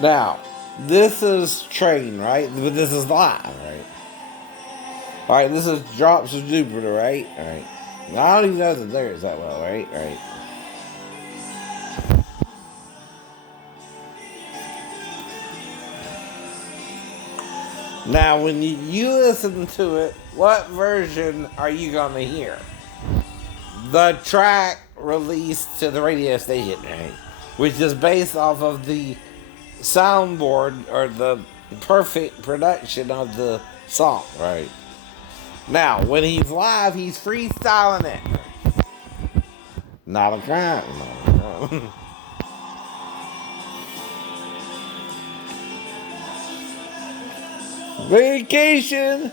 Now, this is Train, right? But this is live, right? Alright, this is Drops of Jupiter, right? Alright. Now, I don't even know the lyrics that well, right? Right. Now, when you listen to it, what version are you gonna hear? The track released to the radio station, right? Which is based off of the soundboard or the perfect production of the song, right? Now, when he's live, he's freestyling it. Not a crime. No. Vacation,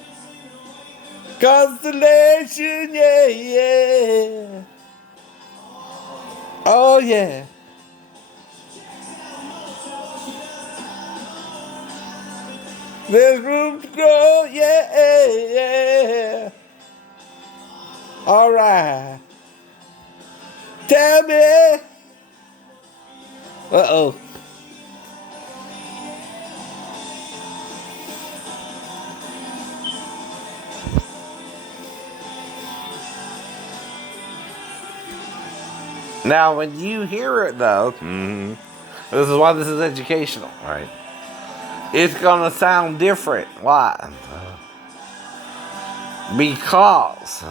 constellation, yeah, yeah. Oh, yeah. There's room to grow, yeah, yeah. All right. Tell me. Uh-oh. Now, when you hear it, though, this is why this is educational, right? It's gonna sound different. Why? Because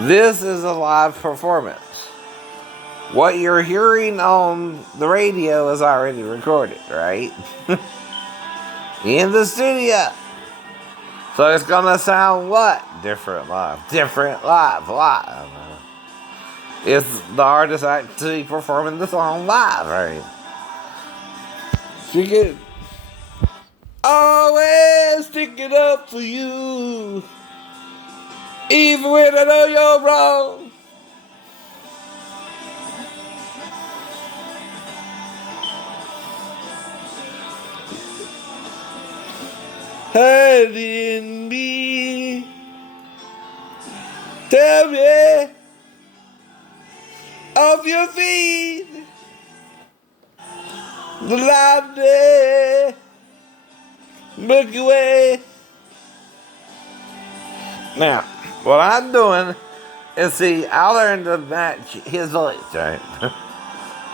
this is a live performance. What you're hearing on the radio is already recorded, right? In the studio. So it's gonna sound what? Different live. Different live. Live. It's the artist actually performing the song live, right? She could always stick it up for you, even when I know you're wrong. Hurting me. Tell me of your feet. The light day. Look away. Now, what I'm doing is see, I learned to match his voice, right?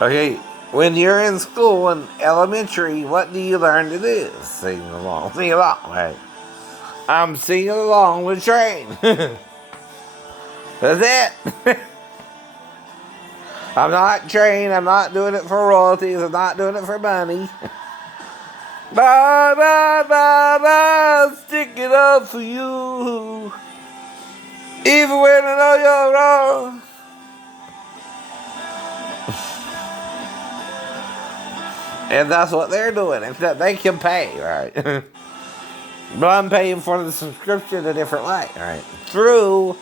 Okay, when you're in school in elementary, what do you learn to do? Sing along. Sing along, right? I'm singing along with Train. That's it. I'm not Train. I'm not doing it for royalties. I'm not doing it for money. Bye, bye, bye, bye. Stick it up for you. Even when I know you're wrong. And that's what they're doing, except they can pay, right? But I'm paying for the subscription a different way, right? Through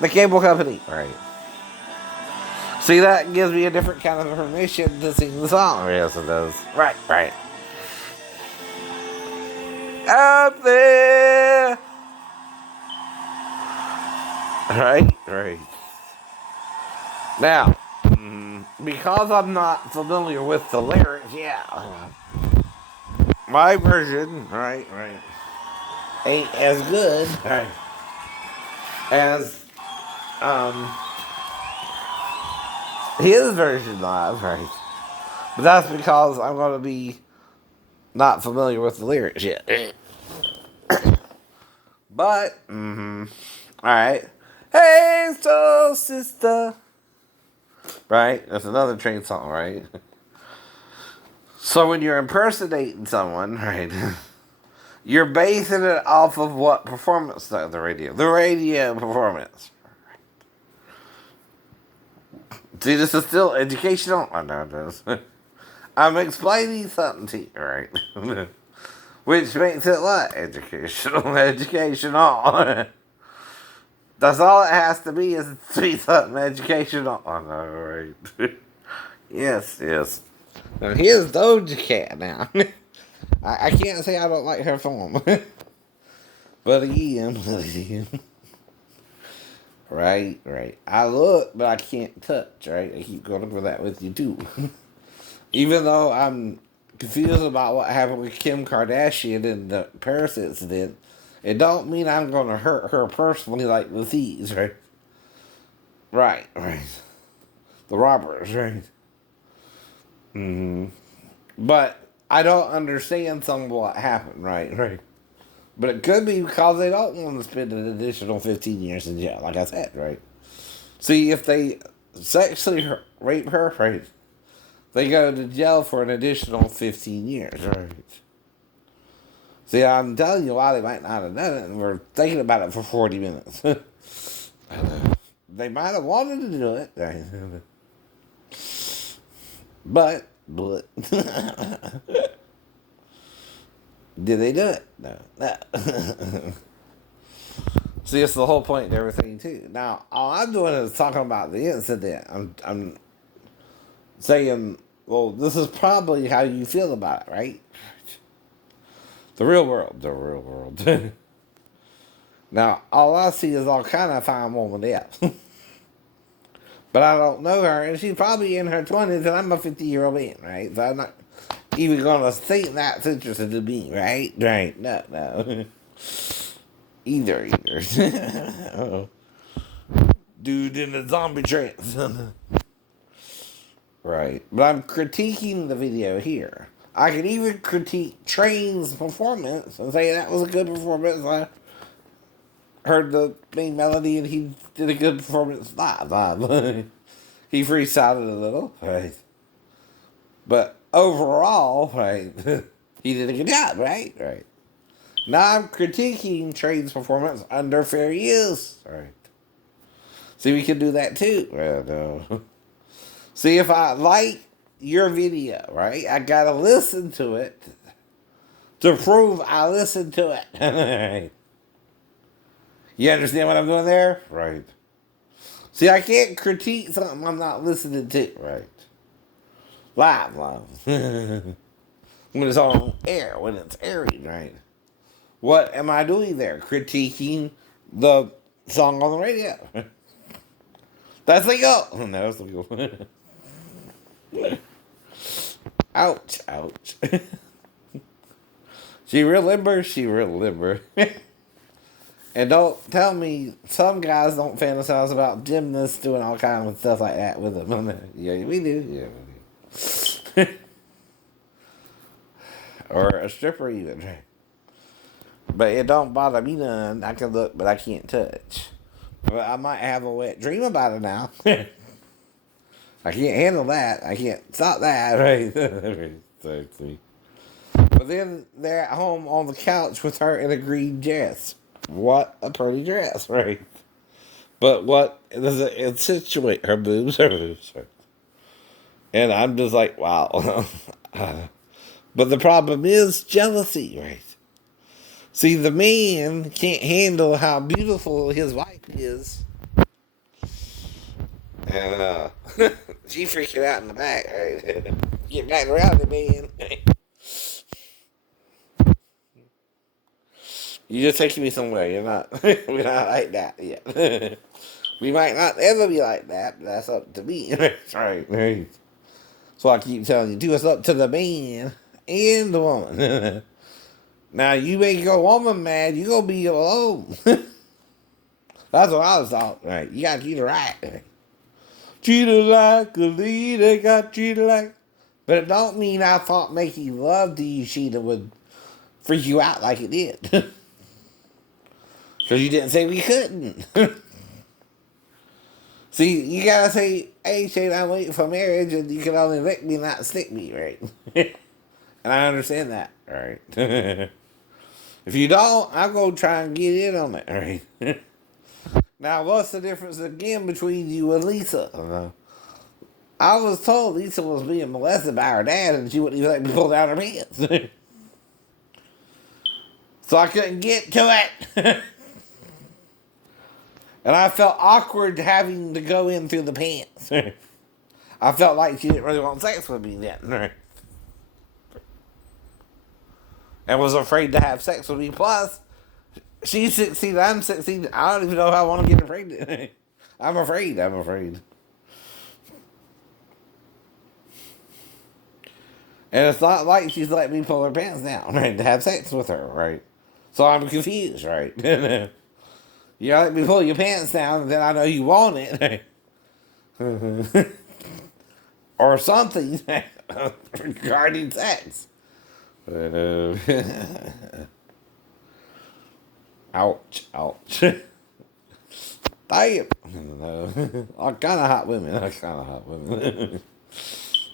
the cable company, right? See, that gives me a different kind of permission to sing the song. Yes, it does. Right, right. Out there. Right, right. Now, because I'm not familiar with the lyrics, yeah. My version, right, ain't as good, right, as his version live, right. But that's because I'm gonna be not familiar with the lyrics yet. But, alright. Hey, soul sister. Right? That's another Train song, right? So when you're impersonating someone, right, you're basing it off of what performance of the radio. The radio performance. See, this is still educational. I know it is. I'm explaining something to you, right? Which makes it what? Educational. Educational. That's all it has to be, is to be something educational. I know, right? Yes, yes. Now here's Doja Cat now. I can't say I don't like her form. But again. Right, right. I look, but I can't touch, right? I keep going over that with you too. Even though I'm confused about what happened with Kim Kardashian and the Paris incident, it don't mean I'm going to hurt her personally like with these, right? Right, right. The robbers, right? Hmm. But I don't understand some of what happened, right? Right. But it could be because they don't want to spend an additional 15 years in jail, like I said, right? See, if they sexually rape her, right, they go to jail for an additional 15 years, right? See, I'm telling you why they might not have done it, and we're thinking about it for 40 minutes. They might have wanted to do it, right? But, did they do it? No. No. See, it's the whole point of everything, too. Now, all I'm doing is talking about the incident. I'm saying, well, this is probably how you feel about it, right? The real world. The real world. Now, all I see is all kind of fine woman else. But I don't know her, and she's probably in her 20s, and I'm a 50-year-old man, right? So I'm not even going to think that's interested in me, right? Right. No, no. Either. Dude in the zombie trance. Right. But I'm critiquing the video here. I could even critique Train's performance and say that was a good performance. I heard the main melody and he did a good performance live. He freestyled a little, right? But overall, right, he did a good job, right? Right. Now I'm critiquing Train's performance under fair use, right? See, we can do that too. Well, no. See, if I like your video, right, I gotta listen to it to prove I listened to it. Right. You understand what I'm doing there? Right. See, I can't critique something I'm not listening to. Right. Live. When it's on air, when it's airing, right? What am I doing there? Critiquing the song on the radio. That's legal. No, that's legal. Ouch, ouch. She real limber, she real limber. And don't tell me some guys don't fantasize about gymnasts doing all kinds of stuff like that with them. Yeah, we do. Yeah, we do. Or a stripper even. But it don't bother me none. I can look, but I can't touch. But I might have a wet dream about it now. I can't handle that. I can't stop that. Right. Exactly. But then they're at home on the couch with her in a green dress. What a pretty dress, right? But what does it insinuate? Her boobs, her boobs. Right? And I'm just like, wow. But the problem is jealousy, right? See, the man can't handle how beautiful his wife is. And she freaking out in the back, right? Get back around the man. You just taking me somewhere. You're not. We're not like that yet. We might not ever be like that, but that's up to me. That's right. So I keep telling you, too, it's up to the man and the woman. Now, you make your woman mad, you gonna be alone. That's what I was taught. Right? You gotta treat her right. Treat her like a leader, got treated like. But it don't mean I thought making love to you, Sheeta, would freak you out like it did. Because you didn't say we couldn't. See, you gotta say, hey, Shane, I'm waiting for marriage, and you can only lick me, not stick me, right? And I understand that, right? If you don't, I'll go try and get in on it, right? Now, what's the difference again between you and Lisa? I was told Lisa was being molested by her dad, and she wouldn't even let me pull down her pants. So I couldn't get to it. And I felt awkward having to go in through the pants. I felt like she didn't really want sex with me then. And was afraid to have sex with me. Plus, she's 16, I'm 16. I don't even know how I want to get pregnant. I'm afraid. And it's not like she's letting me pull her pants down, right, to have sex with her, right? So I'm confused, right? You let me pull your pants down, and then I know you want it, right? Or something regarding sex. But, ouch, ouch. Damn. I kind of hot women. I kind of hot women.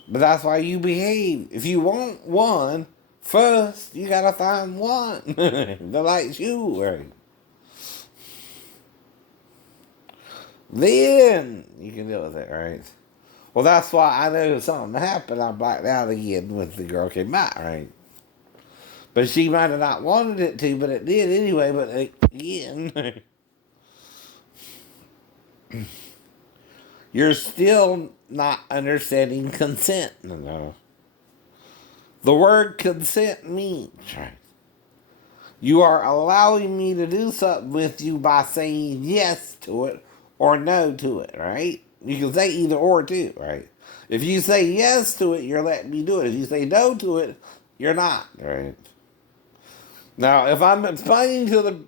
But that's why you behave. If you want one, first you gotta find one that likes you, right? Then you can deal with it, right? Well, that's why I knew something happened. I blacked out again when the girl came back, right? But she might have not wanted it to, but it did anyway. But again, you're still not understanding consent. No. The word consent means, right? You are allowing me to do something with you by saying yes to it or no to it, right? You can say either or too, right? If you say yes to it, you're letting me do it. If you say no to it, you're not, right? Now, if I'm explaining to the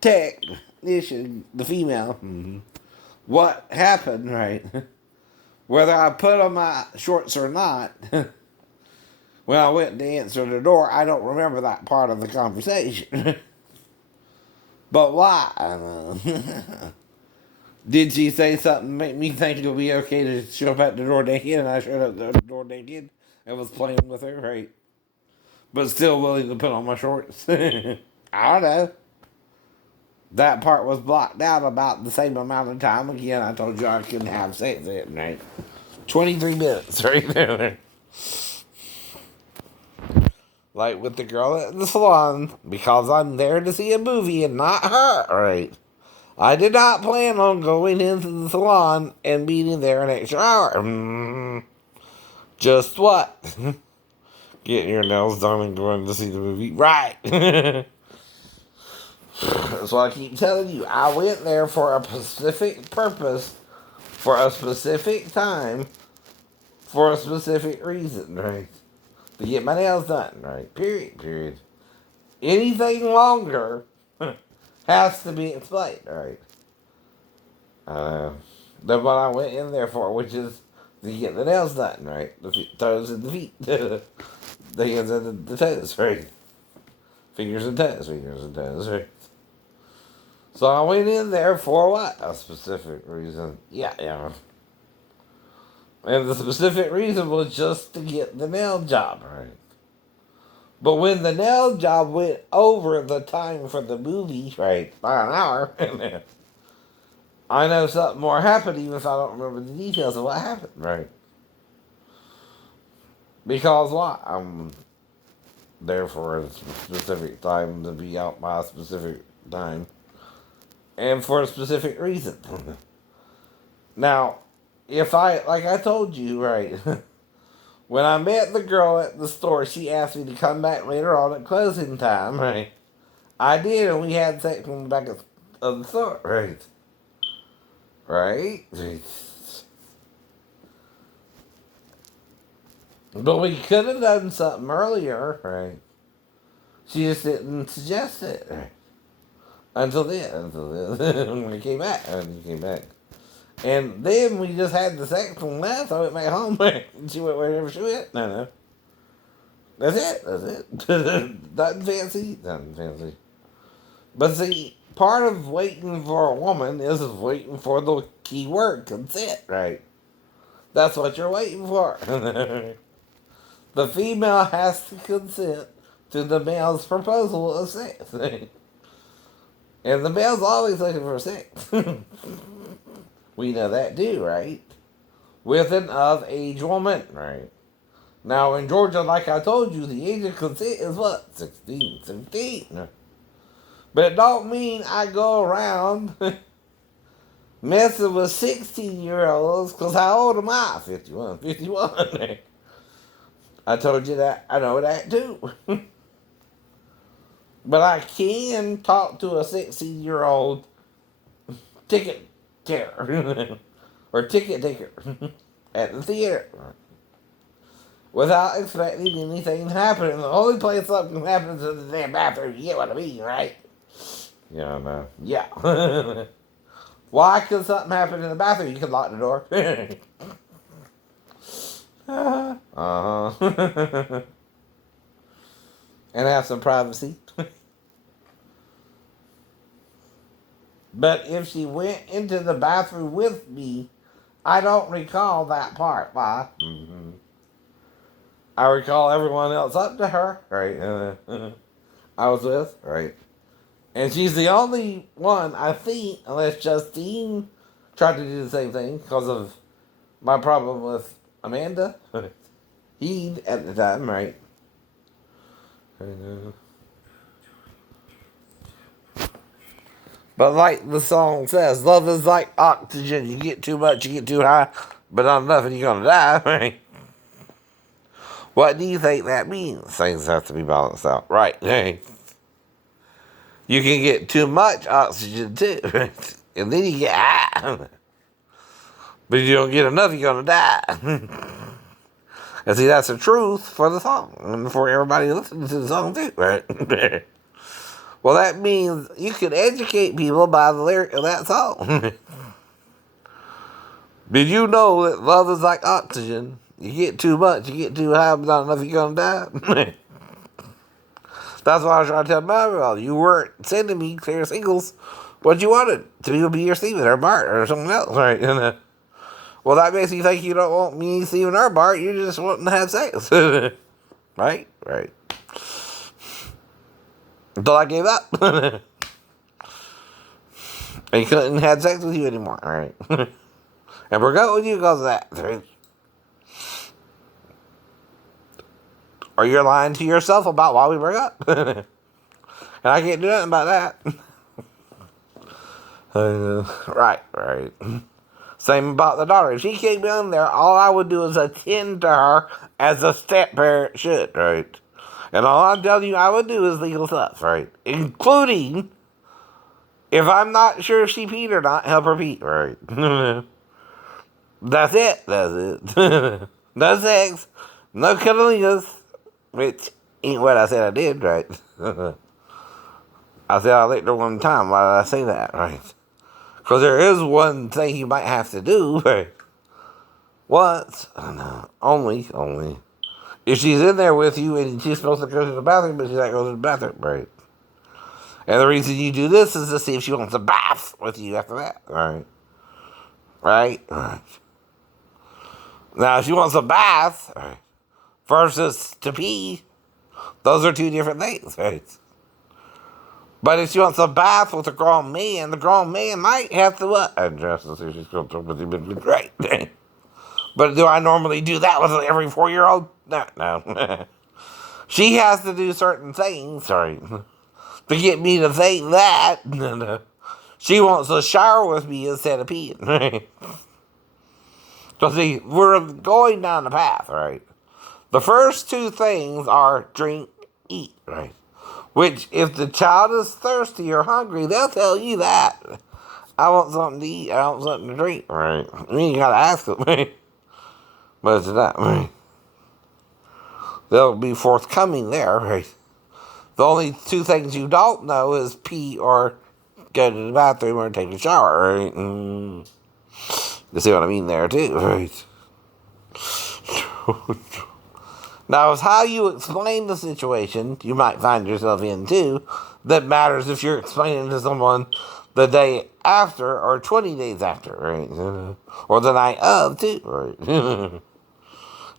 technician, the female, what happened, right? Whether I put on my shorts or not, when I went to answer the door, I don't remember that part of the conversation. But why? I don't know. Did she say something to make me think it'll be okay to show up at the door naked, and I showed up at the door naked and was playing with her, right? But still willing to put on my shorts. I don't know. That part was blocked out about the same amount of time. Again, I told you I couldn't have sex at night. 23 minutes right there. Like with the girl at the salon, because I'm there to see a movie and not her, right? I did not plan on going into the salon and being there an extra hour. Just what? Getting your nails done and going to see the movie. Right. That's what I keep telling you. I went there for a specific purpose, for a specific time, for a specific reason, right? To get my nails done, right? Period. Anything longer has to be explained, right? That's what I went in there for, which is to get the nails done, right? The toes and the feet. The hands and the toes, right? Fingers and toes, right? So I went in there for what? A specific reason. Yeah. And the specific reason was just to get the nail job, right? But when the nail job went over the time for the movie, right, by an hour, I know something more happened even if I don't remember the details of what happened, right? Because why? I'm there for a specific time to be out by a specific time. And for a specific reason. Now, if like I told you, right, when I met the girl at the store, she asked me to come back later on at closing time, right? I did, and we had sex in the back of the store, right? Right? But we could have done something earlier, right? She just didn't suggest it, right? Until then, when we came back, And then we just had the sex and left. I went back home, and she went wherever she went. No. That's it. Nothing fancy. But see, part of waiting for a woman is waiting for the key word, consent, right? That's what you're waiting for. The female has to consent to the male's proposal of sex. And the male's always looking for sex. We know that too, right? With an of-age woman, right? Now, in Georgia, like I told you, the age of consent is what? 16, 17. But it don't mean I go around messing with 16-year-olds, because how old am I? 51. I told you that. I know that too. But I can talk to a 16-year-old ticket tearer or ticket taker at the theater. without expecting anything to happen. And the only place something happens is the damn bathroom. You get what I mean, right? Yeah, man. Yeah. Why could something happen in the bathroom? You can lock the door. uh-huh. And have some privacy. But if she went into the bathroom with me, I don't recall that part. Why? Mm-hmm. I recall everyone else up to her. Right. I was with. Right. And she's the only one, I think, unless Justine tried to do the same thing because of my problem with Amanda. He, at the time, right? But like the song says, love is like oxygen. You get too much, you get too high, but not enough and you're going to die, right? What do you think that means? Things have to be balanced out. Right. You can get too much oxygen too, right? And then you get high. But if you don't get enough, you're going to die. And see, that's the truth for the song and for everybody listening to the song too, right? Well, that means you can educate people by the lyric of that song. Did you know that love is like oxygen? You get too much, you get too high, but not enough, you're going to die. That's why I was trying to tell Marvel. You weren't sending me clear singles. What you wanted to be your Steven or Bart or something else, right? Well, that makes you think you don't want me, Steven, or Bart. You're just wanting to have sex. Right? Right. Until I gave up. And couldn't have sex with you anymore, right? And broke up with you because of that. Or you're lying to yourself about why we broke up. And I can't do nothing about that. Right, right. Same about the daughter. If she came in there, all I would do is attend to her as a step parent should, right? And all I'm telling you I would do is legal stuff, right? Including, if I'm not sure if she peed or not, help her pee, right? That's it. That's it. No sex. No cunnilingus. Which ain't what I said I did, right? I said I licked her one time. Why did I say that, right? Because there is one thing you might have to do, right? Once. No, only. If she's in there with you and she's supposed to go to the bathroom, but she's not going to the bathroom, right? And the reason you do this is to see if she wants a bath with you after that, right? Right? Right. Now, if she wants a bath, right, versus to pee, those are two different things, right? But if she wants a bath with a grown man, the grown man might have to what? Address to see if she's going to with you, right? But do I normally do that with every 4-year-old? No. She has to do certain things, sorry, to get me to think that. No. She wants to shower with me instead of peeing, right? So see, we're going down the path, right? The first two things are drink, eat, right? Which, if the child is thirsty or hungry, they'll tell you that. I want something to eat, I want something to drink, right? I mean, you gotta ask them, right? But it's not, right? They'll be forthcoming there, right? The only two things you don't know is pee or go to the bathroom or take a shower, right? You see what I mean there, too, right? Now, it's how you explain the situation you might find yourself in, too, that matters if you're explaining to someone the day after or 20 days after, right? Or the night of, too, right?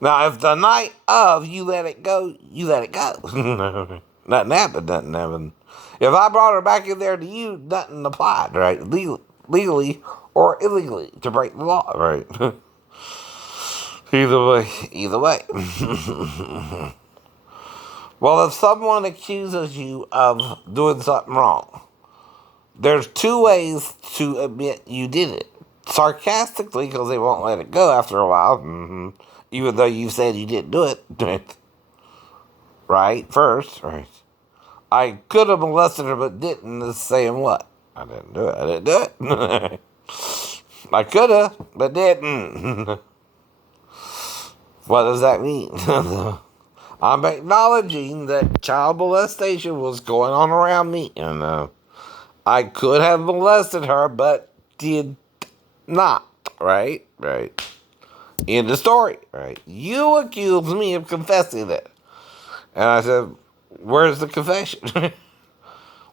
Now, if the night of you let it go, you let it go. Nothing happened. If I brought her back in there to you, nothing applied, right? Legally or illegally to break the law, right? Either way. Well, if someone accuses you of doing something wrong, there's two ways to admit you did it. Sarcastically, because they won't let it go after a while, even though you said you didn't do it. Right? First, right? I could have molested her, but didn't. Is saying what? I didn't do it. I could have, but didn't. What does that mean? I'm acknowledging that child molestation was going on around me, and I could have molested her, but did not. Right? Right. In the story, right? You accused me of confessing it. And I said, where's the confession?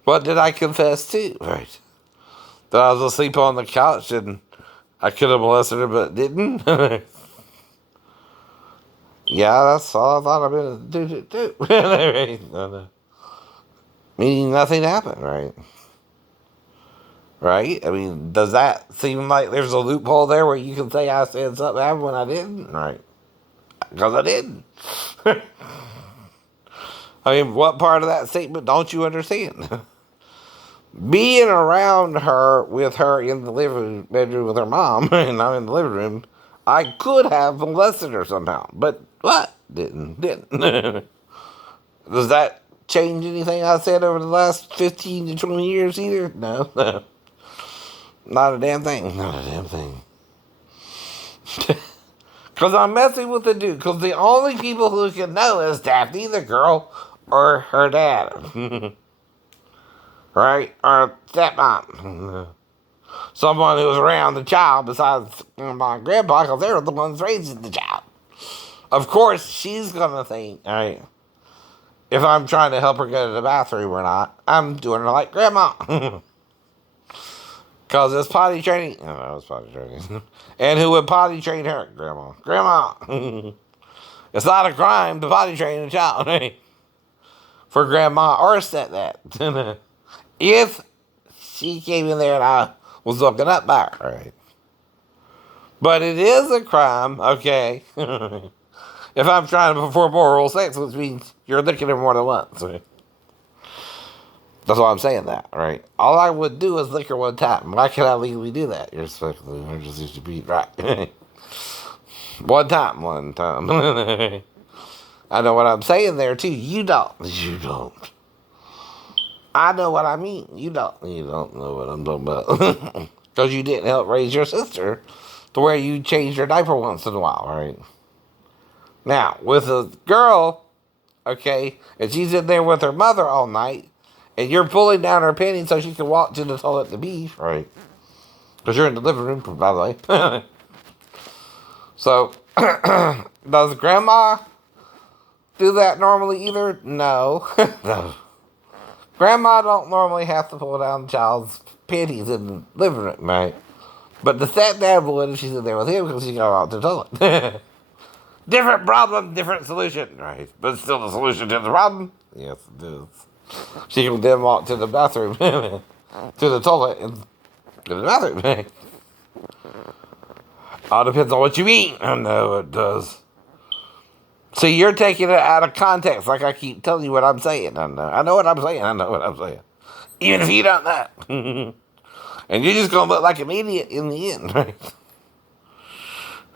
What did I confess to? Right. That I was asleep on the couch and I could have molested her, but didn't? Yeah, that's all I thought I'd been do. Right? Meaning nothing happened, right? Right? I mean, does that seem like there's a loophole there where you can say I said something happened when I didn't? Right. Because I didn't. I mean, what part of that statement don't you understand? Being around her with her in the living bedroom with her mom, and I'm in the living room, I could have molested her somehow. But what? Didn't. Does that change anything I said over the last 15 to 20 years either? No, no. Not a damn thing. Not a damn thing. Because I'm messing with the dude. Because the only people who can know is Daphne, the girl, or her dad. Right? Or stepmom. Someone who was around the child besides my grandpa, because they were the ones raising the child. Of course, she's going to think, all right, if I'm trying to help her go to the bathroom or not, I'm doing her like grandma. Because it's potty training. Oh, no, it's potty training. And who would potty train her? Grandma. Grandma. It's not a crime to potty train a child, right? For grandma or stepdad. If she came in there and I was looking up by her, right? But it is a crime, okay, if I'm trying to perform oral sex, which means you're looking at more than once. Right? That's why I'm saying that, right? All I would do is lick her one time. Why can't I legally do that? You're supposed to just be right. One time. I know what I'm saying there, too. You don't. I know what I mean. You don't know what I'm talking about. Because you didn't help raise your sister to where you changed your diaper once in a while, right? Now, with a girl, okay, and she's in there with her mother all night, and you're pulling down her panties so she can walk to the toilet to pee, right? Because you're in the living room, by the way. So, does grandma do that normally either? No. No. Grandma don't normally have to pull down the child's panties in the living room, right? But the stepdad would if she's in there with him because she got out to the toilet. Different problem, different solution, right? But still the solution to the problem? Yes, it is. She can then walk to the bathroom, to the toilet, and to the bathroom. All depends on what you mean. I know it does. See, you're taking it out of context, like I keep telling you what I'm saying. I know what I'm saying. Even if you don't know. And you're just going to look like an idiot in the end, right?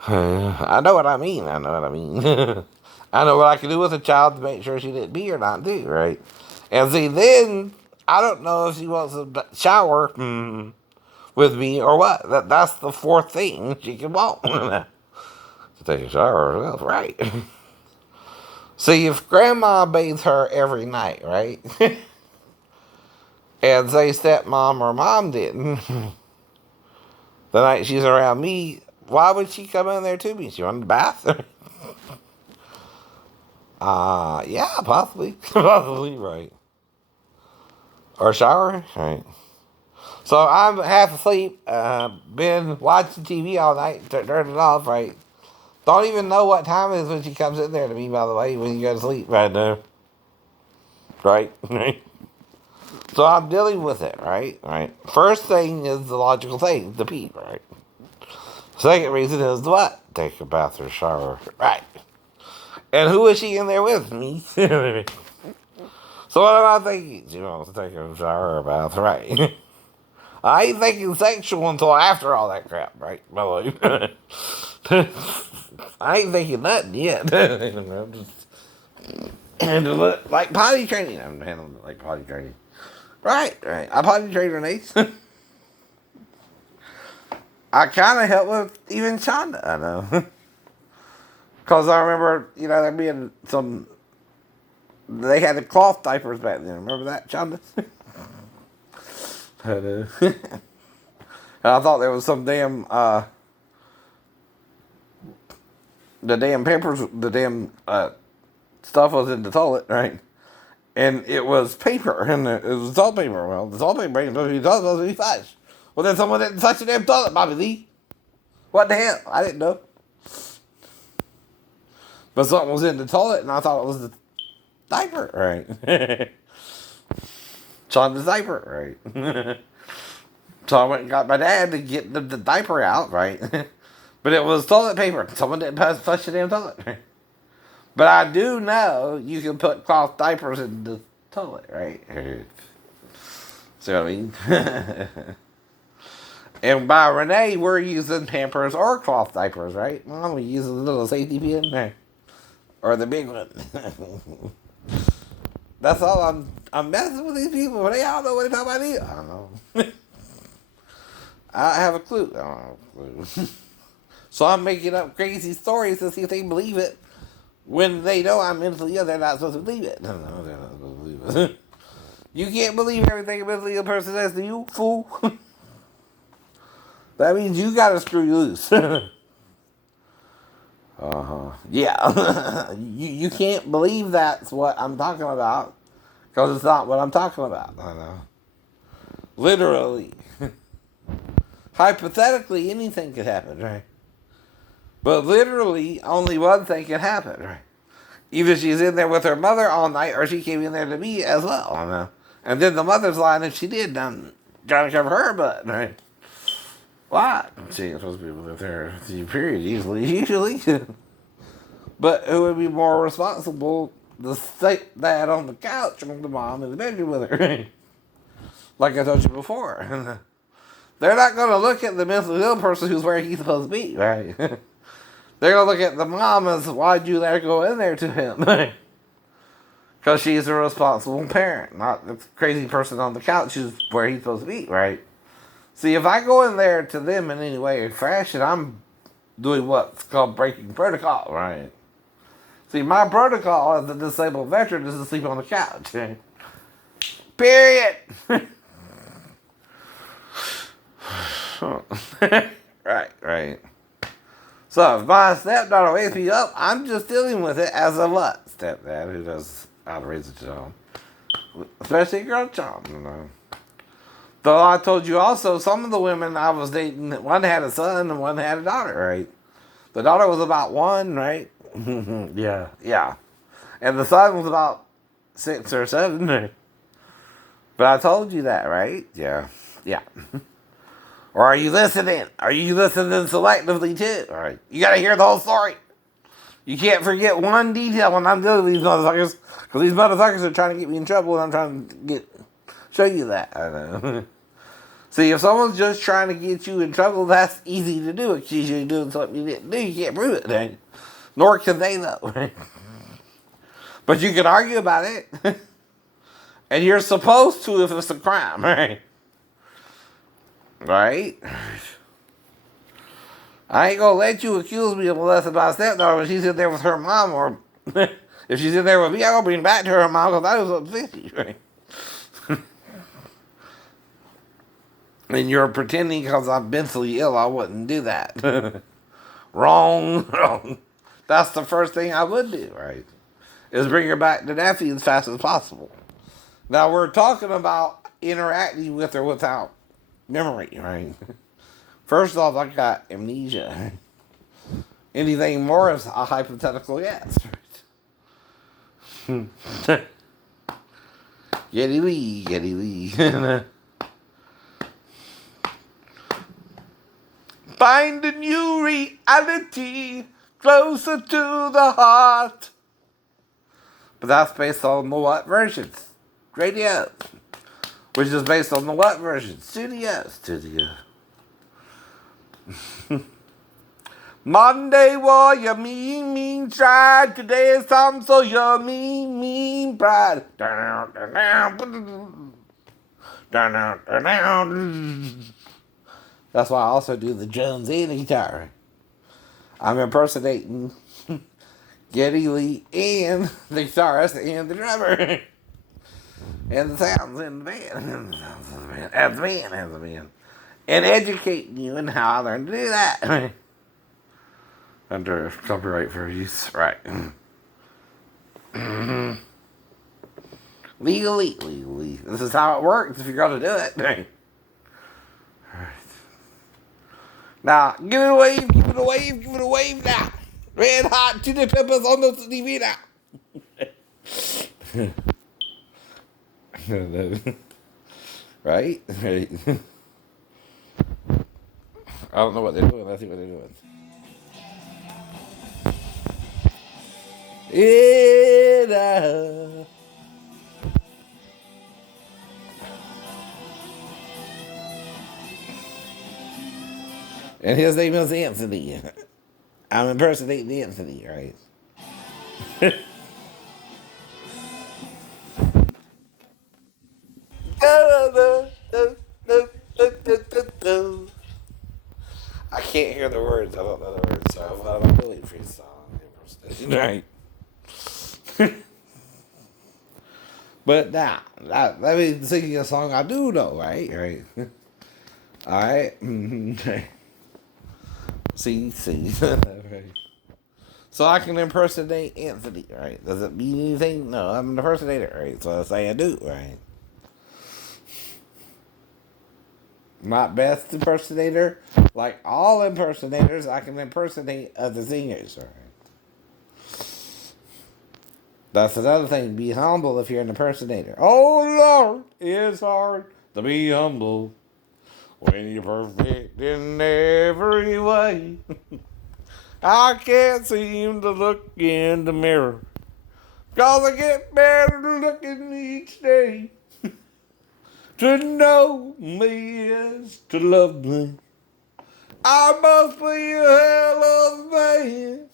I know what I mean. I know what I can do with a child to make sure she didn't be or not do, right? And see, then, I don't know if she wants to shower with me or what. That's the fourth thing she can want. To take a shower herself, right? See, if grandma bathes her every night, right? And say stepmom or mom didn't, the night she's around me, why would she come in there to me? She wanted the bath? Yeah, possibly. Possibly, right. Or shower, right. So I'm half asleep, been watching TV all night, turned it off, right. Don't even know what time it is when she comes in there to me, by the way, when you go to sleep right now. Right? So I'm dealing with it, right? Right. First thing is the logical thing, the pee, right? Second reason is what? Take a bath or shower, right? And who is she in there with? Me. So what am I thinking? She wants to take a shower or a bath, right? I ain't thinking sexual until after all that crap, right? I ain't thinking nothing yet. I'm just handling it like potty training. I'm handling it like potty training. Right. I potty train her niece. I kind of help with even Shonda, I know. Because I remember, there being some. They had the cloth diapers back then. Remember that, John? And I thought there was some damn. The damn papers, the damn stuff was in the toilet, right? And it was paper, and it was toilet paper. Well, the toilet paper ain't supposed to be fudge. Well, then someone didn't touch the damn toilet, Bobby Lee. What the hell? I didn't know. But something was in the toilet, and I thought it was the diaper, right? Sean's diaper, right? So I went and got my dad to get the diaper out, right? But it was toilet paper. Someone didn't touch the damn toilet. But I do know you can put cloth diapers in the toilet, right? See what I mean? And by Renee, we're using Pampers or cloth diapers, right? Well, we use a little safety pin there. Or the big one. That's all. I'm messing with these people. They all know what they're talking about either. I don't know. I have a clue. I don't have a clue. So I'm making up crazy stories to see if they believe it. When they know I'm mentally ill, they're not supposed to believe it. No, they're not supposed to believe it. You can't believe everything a mentally ill person says to you, fool. That means you gotta screw you loose. Yeah. you can't believe that's what I'm talking about. Because it's not what I'm talking about. I know. Literally. Hypothetically, anything could happen, right? But literally, only one thing can happen, right? Either she's in there with her mother all night, or she came in there to me as well. I know. And then the mother's lying if she did. I'm trying to cover her butt, right? Why? She ain't supposed to be with her period usually. But who would be more responsible to stick that on the couch or the mom in the bedroom with her? Right? Like I told you before. They're not going to look at the mentally ill person who's where he's supposed to be, right? They're going to look at the mom as, why'd you let her go in there to him? Because she's a responsible parent, not the crazy person on the couch who's where he's supposed to be, right? See, if I go in there to them in any way or fashion, I'm doing what's called breaking protocol, right? See, my protocol as a disabled veteran is to sleep on the couch. Period. Right. So if my stepdaughter wakes me up, I'm just dealing with it as a what? Stepdad who does how to raise a child. Especially a girl child, Though I told you also, some of the women I was dating, one had a son and one had a daughter, right? The daughter was about 1, right? Yeah. And the son was about 6 or 7, right? But I told you that, right? Yeah. Or are you listening? Are you listening selectively too? All right. You got to hear the whole story. You can't forget one detail when I'm dealing with these motherfuckers. Because these motherfuckers are trying to get me in trouble and I'm trying to show you that. I know. See, if someone's just trying to get you in trouble, that's easy to do. It's usually doing something you didn't do. You can't prove it, right? Nor can they, though. Right? But you can argue about it. And you're supposed to if it's a crime, right? Right? I ain't gonna let you accuse me of molesting my stepdaughter when she's in there with her mom, or if she's in there with me, I'm gonna bring her back to her mom because I was upset, right? And you're pretending because I'm mentally ill, I wouldn't do that. Wrong. That's the first thing I would do, right? Is bring her back to Daffy as fast as possible. Now we're talking about interacting with her without memory, right? First off, I got amnesia. Anything more is a hypothetical yes. Geddy Lee. Find a new reality closer to the heart. But that's based on the what versions? Radio. Which is based on the what version? Studio. Monday warrior, mean tried. Today is Tom Sawyer, mean pride. That's why I also do the drums and the guitar. I'm impersonating Geddy Lee and the guitarist and the drummer. And the sounds in the band. As the band. And educating you in how I learned to do that. Under copyright for use. Right. Legally. This is how it works if you're going to do it. Right. Now, give it a wave now. Red Hot Chili Peppers on the TV now. Right? I don't know what they're doing. Let's see what they're doing. And his name is Anthony. I'm impersonating Anthony, right? I can't hear the words. I don't know the words, so I'm really freestyle impersonation, right? But now, let me sing you a song I do know, right? Right. All right. See. Right. So I can impersonate Anthony, right? Does it mean anything? No, I'm an impersonator, right? So I say I do, right? Not best impersonator. Like all impersonators, I can impersonate other singers, right? That's another thing. Be humble if you're an impersonator. Oh, Lord, it's hard to be humble when you're perfect in every way. I can't seem to look in the mirror 'cause I get better looking each day. To know me is to love me. I must be a hell of a man.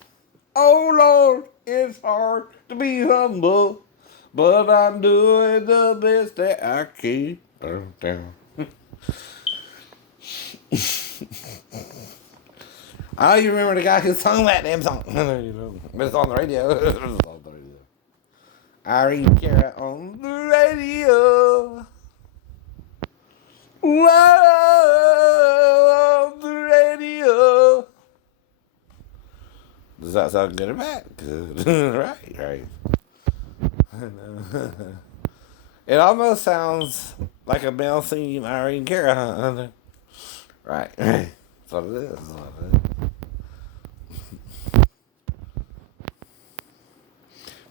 Oh Lord, it's hard to be humble, but I'm doing the best that I can. I don't even remember the guy who sung that damn song. But it's on the radio. It's on the radio. Irene Cara on the radio. Whoa, on the radio. Does that sound good or bad? Good. Right. It almost sounds like a male singing Irene Cara. Right. That's what it is.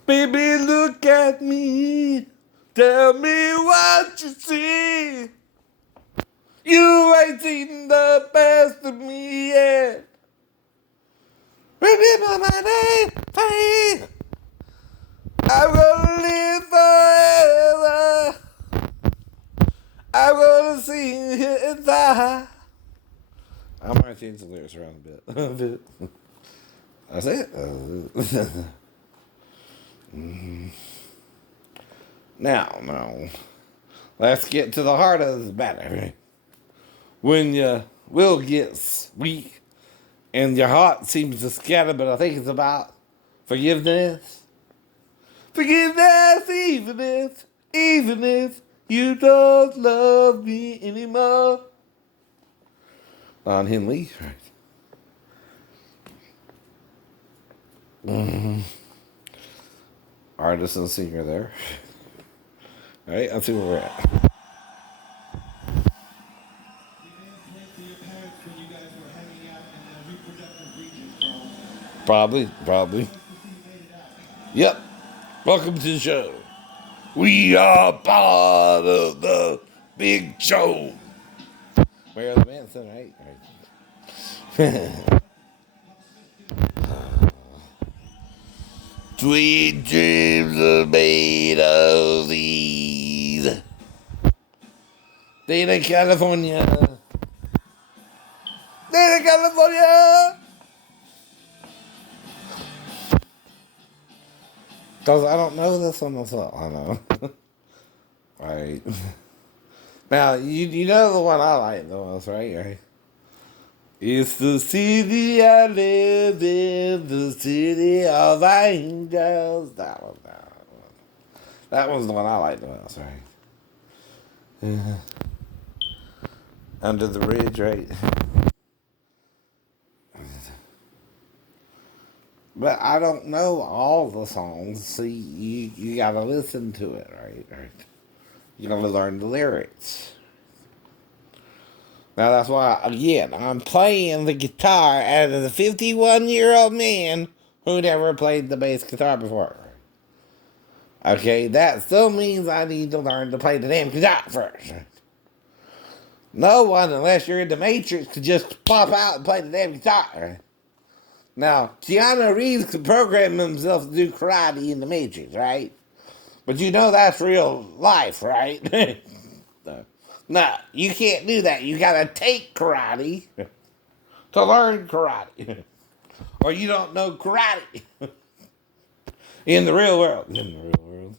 Baby, look at me. Tell me what you see. You ain't seen the best of me yet. Remember my name, please. I'm gonna live forever. I'm gonna sing it inside. I might change the lyrics around a bit. That's it. Now, let's get to the heart of this matter. When your will gets weak and your heart seems to scatter, but I think it's about forgiveness. Forgiveness, even if you don't love me anymore. Don Henley, right? Artist and singer there. All right, let's see where we're at. Probably. Yep. Welcome to the show. We are part of the big show. Where are the Manson, right? Sweet dreams are made of these. Dana, California. Because I don't know this one as well. I know. Right. Now, you know the one I like the most, right? It's the city I live in, the city of angels. That was the one I liked the most, right? Yeah. Under the bridge, right? But I don't know all the songs. See, you gotta listen to it, right? You gotta learn the lyrics. Now that's why, again, I'm playing the guitar as a 51-year-old man who never played the bass guitar before. Okay, that still means I need to learn to play the damn guitar first. No one, unless you're in the Matrix, could just pop out and play the damn guitar. Now, Keanu Reeves could program himself to do karate in the Matrix, right? But you know that's real life, right? No, you can't do that. You gotta take karate to learn karate. Or you don't know karate. In the real world. In the real world.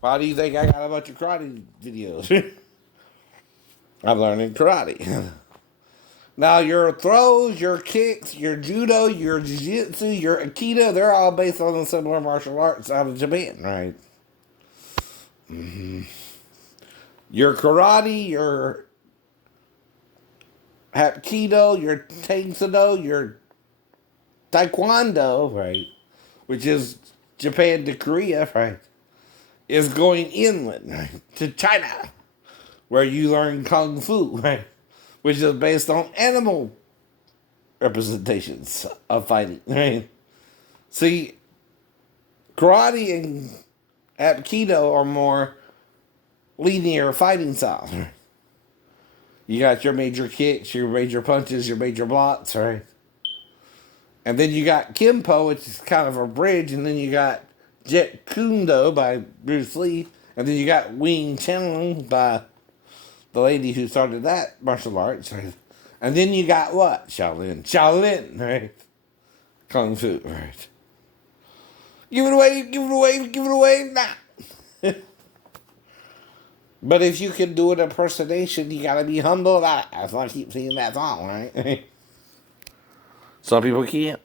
Why do you think I got a bunch of karate videos? I'm learning karate. Now, your throws, your kicks, your judo, your jiu-jitsu, your aikido, they're all based on the similar martial arts out of Japan, right? Mm-hmm. Your karate, your hapkido, your taekwondo, your taekwondo, right, which is Japan to Korea, right, is going inland, right, to China, where you learn kung fu, right, which is based on animal representations of fighting, right? See, karate and Aikido are more linear fighting styles. Right? You got your major kicks, your major punches, your major blocks, right? And then you got Kimpo, which is kind of a bridge, and then you got Jet Kundo by Bruce Lee, and then you got Wing Chun by the lady who started that martial arts, right? And then you got what? Shaolin, right? Kung Fu, right? Give it away, give it away, give it away, nah. But if you can do an impersonation, you gotta be humble about it. That's why I keep singing that song, right? Some people can't.